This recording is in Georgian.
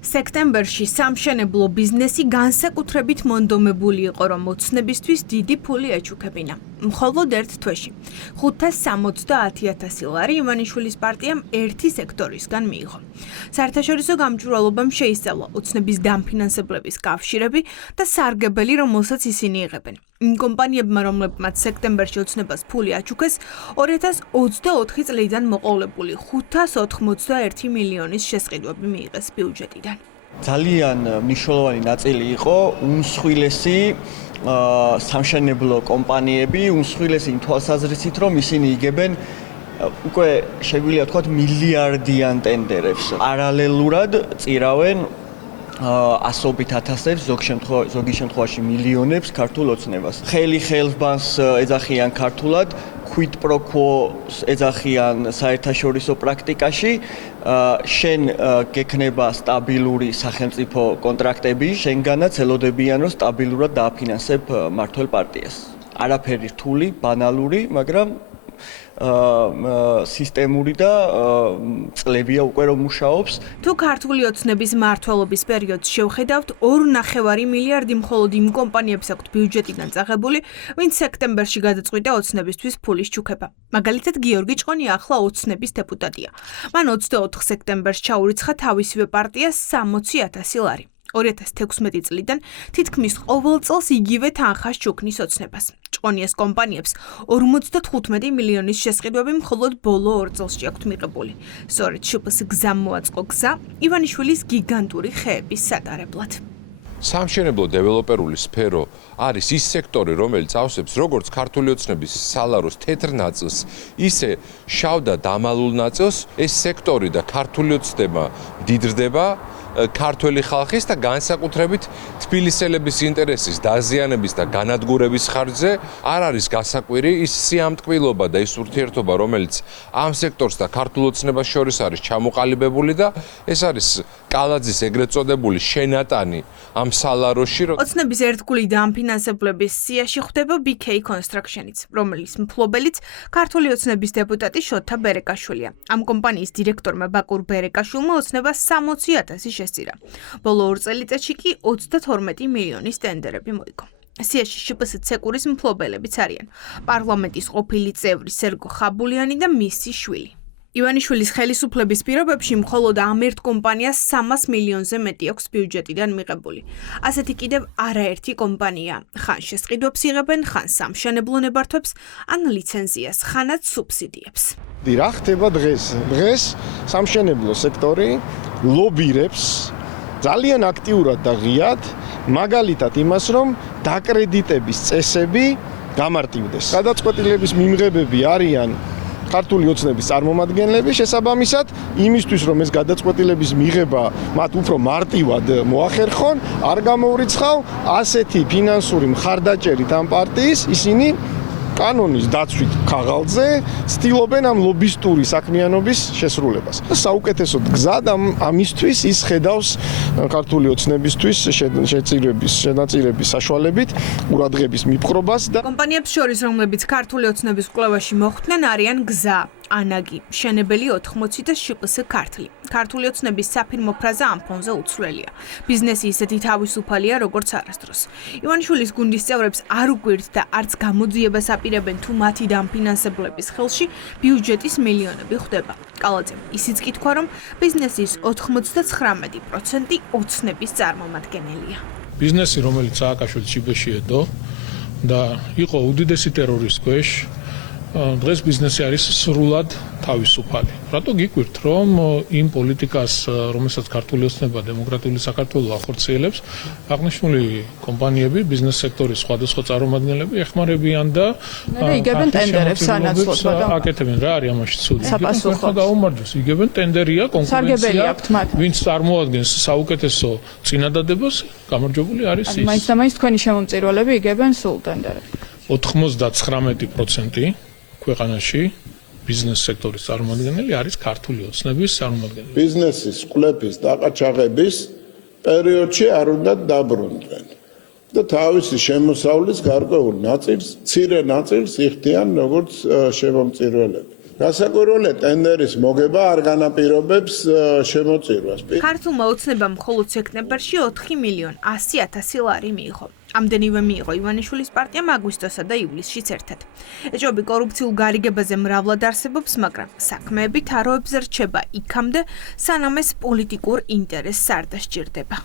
სექტემბერში სამშენებლო ბიზნესი განსაკუთრებით მონდომებული იყო, რომ ოცნებისთვის დიდი ფული ეჩუქებინა. მხოლოდ ერთ თვეში 570,000 ლარი ივანიშვილის პარტიამ ერთი სექტორისგან მიიღო. საერთაშორისო გამჭვირვალობამ შეისწავლა ოცნების დამფინანსებლების კავშირები და სარგებელი, რომელსაც ისინი იღებენ. იმ კომპანიებმა, რომლებმაც სექტემბერში ოცნებას ფული აჩუქეს, 2024 წლიდან მოყოლებული 591 მილიონის შესყიდვები მიიღეს ბიუჯეტიდან. ძალიან მნიშვნელოვანი ნაწილი იყო უმსხვილესი სამშენებლო კომპანიები, უმსხვილესი იმ თვალსაზრისით, რომ ისინი იგებენ უკვე შეგვიძლია ვთქვათ მილიარდიან ტენდერებს. პარალელურად წირავენ ასობით ათასებს, ზოგი შემთხვევაში მილიონებს ქართულ ოცნებას. ხელი ხელბანს ეძახიან ქართულად, quid pro quo-ს ეძახიან საერთაშორისო პრაქტიკაში, შენ გექნება სტაბილური სახელმწიფო კონტრაქტები, შენგანაც ელოდებიან, რომ სტაბილურად დააფინანსებ მმართველ პარტიას. არაფერი რთული, ბანალური, მაგრამ სისტემური და წლებია უკვე რომ მუშაობს. თუ ქართული ოცნების მმართველობის პერიოდს შევხედავთ, 2,5 მილიარდი მხოლოდ იმ კომპანიებს აქვთ ბიუჯეტიდან წაღებული, ვინც სექტემბერში გადაწყვიტა ოცნებისთვის ფულის ჩუქება. მაგალითად, გიორგი ჭყონია ახლა ოცნების დეპუტატია. მან 24 სექტემბერს ჩაურიცხა თავისივე პარტიას 60,000 ლარი. 2016 წლიდან თითქმის ყოველ წელს იგივე თანხას ჩუქნის ოცნებას. ჭყონიას კომპანიებს 55 მილიონის შესყიდვები მხოლოდ ბოლო 2 წელსში აქვთ მიღებული. სწორედ შპს გზამ მოაწყო გზა ივანიშვილის გიგანტური ხეების სატარებლად. სამშენებლო დეველოპერული სფერო არის ის სექტორი, რომელიც ავსებს როგორც ქართული ოცნების სალაროს თეთრ ნაწილს, ისე შავ და დამალულ ნაწილს. ეს სექტორი და ქართული ოცნება მდიდრდება ქართველი ხალხის და განსაკუთრებით თბილისელების ინტერესის დაზიანების და განადგურების ხარჯზე. არ არის გასაკვირი ის სიამტკბილობა და ის ურთიერთობა, რომელიც ამ სექტორს და ქართულ ოცნებას შორის არის ჩამოყალიბებული და ეს არის კალაძის ეგრეთ წოდებული შენატანი ამ სალაროში. ოცნების ერთგული დამფინანსებლების სიაში ხვდება BK Construction-იც, რომელიც მფლობელიც ქართული ოცნების დეპუტატი შოთა ბერეკაშვილია. ამ კომპანიის დირექტორმა ბაკურ ბერეკაშვილმა ოცნებას 60,000 შესწირა. ბოლო 2 წელიწადში კი 32 მილიონის ტენდერები მოიგო. სიაში შპს ცეკურის მფლობელებიც არიან. პარლამენტის ყოფილი წევრი სერგო ხაბულიანი და მისი შვილი. ივანიშვილის ხელისუფლების პირობებში მხოლოდ ამ ერთ კომპანიას 300 მილიონზე მეტი აქვს ბიუჯეტიდან მიღებული. ასეთი კიდევ არაერთი კომპანია. ხან შესყიდვებს იღებენ, ხან სამშენებლო ნებართვებს, ან ლიცენზიას, ხანაც სუბსიდიებს. რა ხდება დღეს? დღეს სამშენებლო სექტორი ლობირებს ძალიან აქტიურად და ღიად, მაგალითად იმას, რომ დაკრედიტების წესები გამარტივდეს. გადაწყვეტილების მიმღებები არიან ქართული ოცნების წარმომადგენლები, შესაბამისად, იმისთვის რომ ეს გადაწყვეტილების მიღება მათ უფრო მარტივად მოახერხონ, არ გამოურიცხავ ასეთი ფინანსური მხარდაჭერით ამ პარტიის, ისინი კანონის დაცვით ქაღალდზე ცდილობენ ამ ლობისტური საქმიანობის შესრულებას. საუკეთესო გზად ამისთვის ის ხედავს ქართული ოცნებისთვის შენაწირების საშუალებით ყურადღების მიპყრობას და კომპანიებს შორის, რომლებიც ქართული ოცნების კვლევაში მოხვდნენ, არიან გზა, ანაგი, შენებელი 80 და შპს ქართლი. ქართული ოცნების საფირმო ფრაზა ამ ფონზე უცვლელია. ბიზნესი ისეთი თავისუფალია, როგორც არასდროს. ივანიშვილის გუნდის წევრებს არ უკვირთ და არც გამოძიებას აპირებენ, თუ მათი დამფინანსებლების ხელში ბიუჯეტის მილიონები ხვდება. კალაძემ ისიც კი თქვა, რომ ბიზნესის 99% ოცნების წარმომადგენელია. ბიზნესი, რომელიც სააკაშვილის ჩიბეში ედო და იყო უდიდესი ტერორის ქვეშ, დღეს ბიზნესი არის სრულად თავისუფალი. რატო გიკვირთ, რომ იმ პოლიტიკას, რომელსაც ქართული ოცნება დემოკრატიული საქართველო ახორციელებს, აღნიშნული კომპანიები, ბიზნეს სექტორის სხვადასხვა წარმომადგენლები ეხმარებიან და იგებენ ტენდერებს სანაცვლოდ და აკეთებენ. რა არის ამაში ცუდი? საპასუხოდ გაუმარჯოს, იგებენ ტენდერია, კონკურენცია, ვინც წარმოადგენს საუკეთესო წინადადებას, გამარჯვებული არის ის. მაინც და მაინც თქვენი შემომწირვალეები იგებენ სულ ტენდერებს. 99% ქვეყანაში ბიზნეს სექტორის წარმომადგენელი არის ქართული ოცნების წარმომადგენელი. ბიზნესის კვლევის დაყაჩაღების პერიოდში არ უნდა დაბრუნდნენ და თავისი შემოსავლის გარკვეულ ნაწილს, მცირე ნაწილს იხდიან როგორც შემომწირველები. გასაკვირველია ტენდერის მოგება არ განაპირობებს შემოწირვას. ქართულმა ოცნებამ მხოლოდ სექტემბერში 4.100.000 ლარი მიიღო. ამდენივე მიიღო ივანიშვილის პარტიამ აგვისტოსა და ივლისშიც ერთად. ეჭვები კორუფციულ გარიგებაზე მრავლად არსებობს, მაგრამ საქმეები თაროებზე რჩება იქამდე, სანამ ეს პოლიტიკურ ინტერესს არ დასჭირდება.